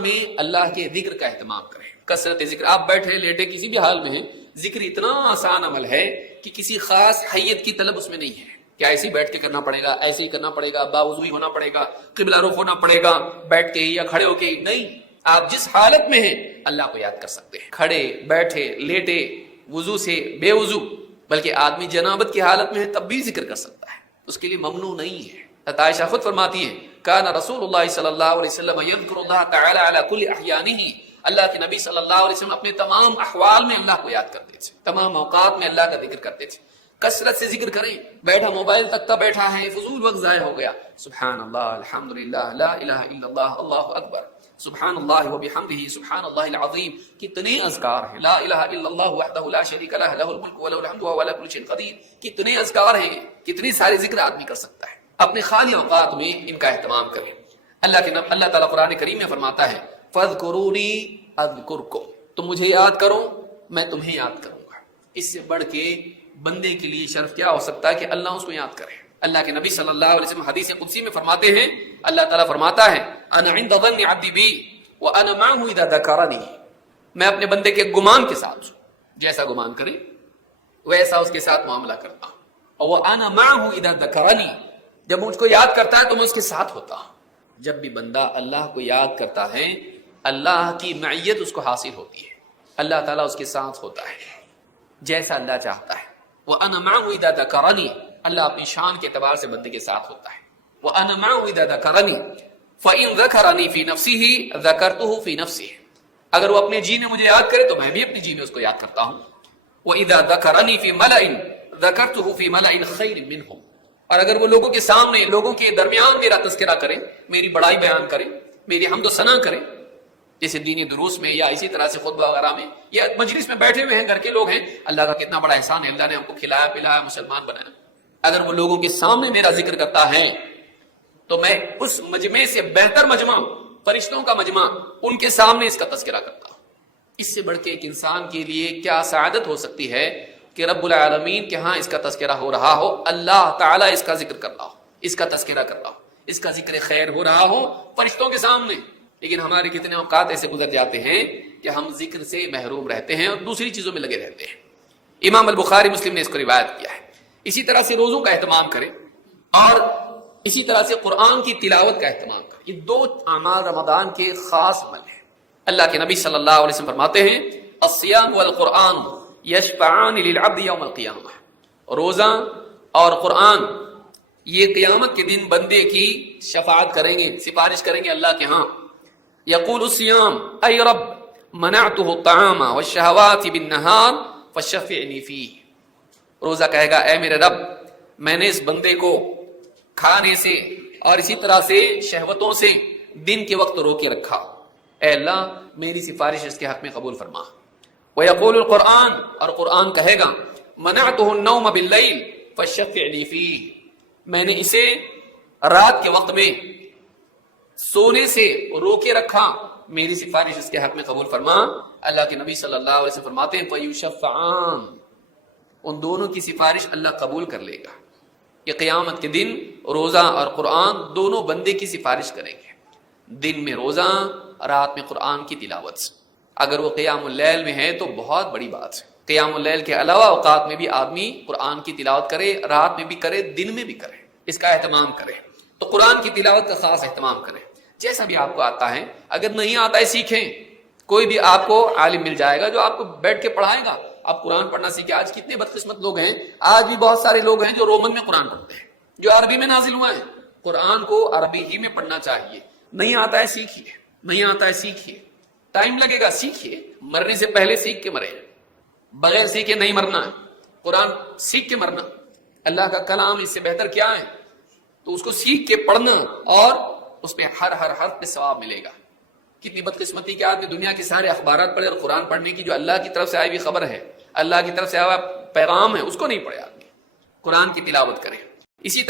میں اللہ کے ذکر کا اہتمام کریں، کثرت ذکر. آپ بیٹھے لیٹے کسی بھی حال میں ہیں، ذکر اتنا آسان عمل ہے کہ کسی خاص حیت کی طلب اس میں نہیں ہے کہ ایسے ہی بیٹھ کے کرنا پڑے گا، ایسے ہی کرنا پڑے گا، باوضو ہی ہونا پڑے گا، قبلہ رخ ہونا پڑے گا، بیٹھ کے ہی یا کھڑے ہو کے ہی. نہیں، آپ جس حالت میں ہیں اللہ کو یاد کر سکتے ہیں، کھڑے بیٹھے لیٹے، وضو سے بے وضو، بلکہ آدمی جنابت کی حالت میں ہے تب بھی ذکر کر سکتا ہے، اس کے لیے ممنوع نہیں ہے. عائشہ خود فرماتی ہیں کان رسول اللہ صلی اللہ علیہ وسلم یذکر اللہ تعالی علی کل احیانہ، اللہ کے نبی صلی اللہ علیہ وسلم اپنے تمام احوال میں اللہ کو یاد کرتے تھے، تمام اوقات میں اللہ کا ذکر کرتے تھے. کثرت سے ذکر کریں. بیٹھا موبائل تک بیٹھا ہے، فضول وقت ضائع ہو گیا، سبحان اللہ الحمدللہ لا الہ الا اللہ اللہ اکبر سبحان اللہ وبحمدہ سبحان اللہ العظیم. کتنے اذکار ہیں، لا الہ الا اللہ وحدہ لا شریک لہ لہ الملک ولہ الحمد وهو على كل شيء قدیر. کتنے اذکار ہیں، کتنی سارے ذکر آدمی کر سکتا ہے. اپنے خالی اوقات میں ان کا اہتمام کریں. اللہ تعالیٰ قرآن کریم میں فرماتا ہے فاذکرونی اذکرکم، تم مجھے یاد کرو میں تمہیں یاد کروں گا. اس سے بڑھ کے بندے کے لیے شرف کیا ہو سکتا ہے کہ اللہ اس کو یاد کرے. اللہ کے نبی صلی اللہ علیہ وسلم حدیث قدسی میں فرماتے ہیں، اللہ تعالیٰ فرماتا ہے انا عند ظن عبدی بی وانا معه اذا ذکرنی، میں اپنے بندے کے گمان کے ساتھ ہوں، جیسا گمان کرے ویسا اس کے ساتھ معاملہ کرتا ہوں. اور وانا معه اذا ذکرنی، جب مجھ کو یاد کرتا ہے تو میں اس کے ساتھ ہوتا ہوں. جب بھی بندہ اللہ کو یاد کرتا ہے اللہ کی معیت اس کو حاصل ہوتی ہے، اللہ تعالیٰ اس کے ساتھ ہوتا ہے جیسا اللہ چاہتا ہے. وَأَنَا مَعَهُ إِذَا ذَكَرَنِي، اللہ اپنی شان کے اعتبار سے بندے کے ساتھ ہوتا ہے. وَأَنَا مَعَهُ إِذَا ذَكَرَنِي فَإِن ذَكَرَنِي فِي نَفْسِهِ ذَكَرْتُهُ فِي نَفْسِهِ، اگر وہ اپنے جی میں مجھے یاد کرے تو میں بھی اپنی جی میں اس کو یاد کرتا ہوں. وَإِذَا ذَكَرَنِي فِي مَلَئٍ ذَكَرْتُهُ فِي مَلَئٍ خَيْرٍ مِّنْهُمْ، اور اگر وہ لوگوں کے سامنے، لوگوں کے درمیان میرا تذکرہ کرے، میری بڑائی بیان کرے، میری حمد و ثنا کرے، جیسے دینی دروس میں یا اسی طرح سے خطبہ وغیرہ میں یا مجلس میں بیٹھے ہوئے ہیں، گھر کے لوگ ہیں، اللہ کا کتنا بڑا احسان ہے، اللہ نے ہم کو کھلایا پلایا مسلمان بنایا. اگر وہ لوگوں کے سامنے میرا ذکر کرتا ہے تو میں اس مجمع سے بہتر مجمع، فرشتوں کا مجمع، ان کے سامنے اس کا تذکرہ کرتا ہوں. اس سے بڑھ کے ایک انسان کے لیے کیا سعادت ہو سکتی ہے کہ رب العالمین کے ہاں اس کا تذکرہ ہو رہا ہو، اللہ تعالیٰ اس کا ذکر کر رہا ہو، اس کا تذکرہ کر رہا ہو، اس کا ذکر خیر ہو رہا ہو فرشتوں کے سامنے. لیکن ہمارے کتنے اوقات ایسے گزر جاتے ہیں کہ ہم ذکر سے محروم رہتے ہیں اور دوسری چیزوں میں لگے رہتے ہیں. امام البخاری مسلم نے اس کو روایت کیا ہے. اسی طرح سے روزوں کا اہتمام کریں اور اسی طرح سے قرآن کی تلاوت کا اہتمام کریں. یہ دو اعمال رمضان کے خاص عمل ہیں. اللہ کے نبی صلی اللہ علیہ وسلم فرماتے ہیں الصیام والقرآن یشفعان للعبد یوم القیامہ، روزہ اور قرآن یہ قیامت کے دن بندے کی شفاعت کریں گے، سفارش کریں گے اللہ کے ہاں. یقول الصیام اے رب منعته الطعام والشہوات بالنہار فشفعنی فیہ، روزہ کہے گا اے میرے رب میں نے اس بندے کو کھانے سے اور اسی طرح سے شہوتوں سے دن کے وقت روکے رکھا، اے اللہ میری سفارش اس کے حق میں قبول فرما. وَيَقُولُ الْقُرْآنُ، اور قرآن کہے گا مَنَعْتُهُ النَّوْمَ بِاللَّيْلِ فَشَفِّعْنِي فِيهِ، میں نے اسے رات کے وقت میں سونے سے روکے رکھا، میری سفارش اس کے حق میں قبول فرما. اللہ کے نبی صلی اللہ علیہ وسلم فرماتے ہیں فَيُشَفَّعَانِ، ان دونوں کی سفارش اللہ قبول کر لے گا. کہ قیامت کے دن روزہ اور قرآن دونوں بندے کی سفارش کریں گے، دن میں روزہ، رات میں قرآن کی تلاوت. اگر وہ قیام اللیل میں ہے تو بہت بڑی بات ہے. قیام اللیل کے علاوہ اوقات میں بھی آدمی قرآن کی تلاوت کرے، رات میں بھی کرے، دن میں بھی کرے، اس کا اہتمام کرے. تو قرآن کی تلاوت کا خاص اہتمام کریں، جیسا بھی آپ کو آتا ہے. اگر نہیں آتا ہے سیکھیں، کوئی بھی آپ کو عالم مل جائے گا جو آپ کو بیٹھ کے پڑھائے گا، آپ قرآن پڑھنا سیکھیں. آج کتنے بدقسمت لوگ ہیں، آج بھی بہت سارے لوگ ہیں جو رومن میں قرآن پڑھتے ہیں، جو عربی میں نازل ہوا ہے. قرآن کو عربی ہی میں پڑھنا چاہیے. نہیں آتا ہے سیکھیے، نہیں آتا ہے سیکھیے، ٹائم لگے گا سیکھیے. مرنے سے پہلے سیکھ کے مرے، بغیر سیکھے نہیں مرنا ہے. قرآن سیکھ کے مرنا، اللہ کا کلام اس سے بہتر کیا ہے. تو اس کو سیکھ کے پڑھنا اور اس پہ ہر حرف پہ ثواب ملے گا. کتنی بدقسمتی کہ آدمی دنیا کے سارے اخبارات پڑھے اور قرآن پڑھنے کی جو اللہ کی طرف سے آئی ہوئی خبر ہے، اللہ کی طرف سے آیا ہوا پیغام ہے، اس کو نہیں پڑھے. آدمی قرآن کی تلاوت کرے. اسی طرح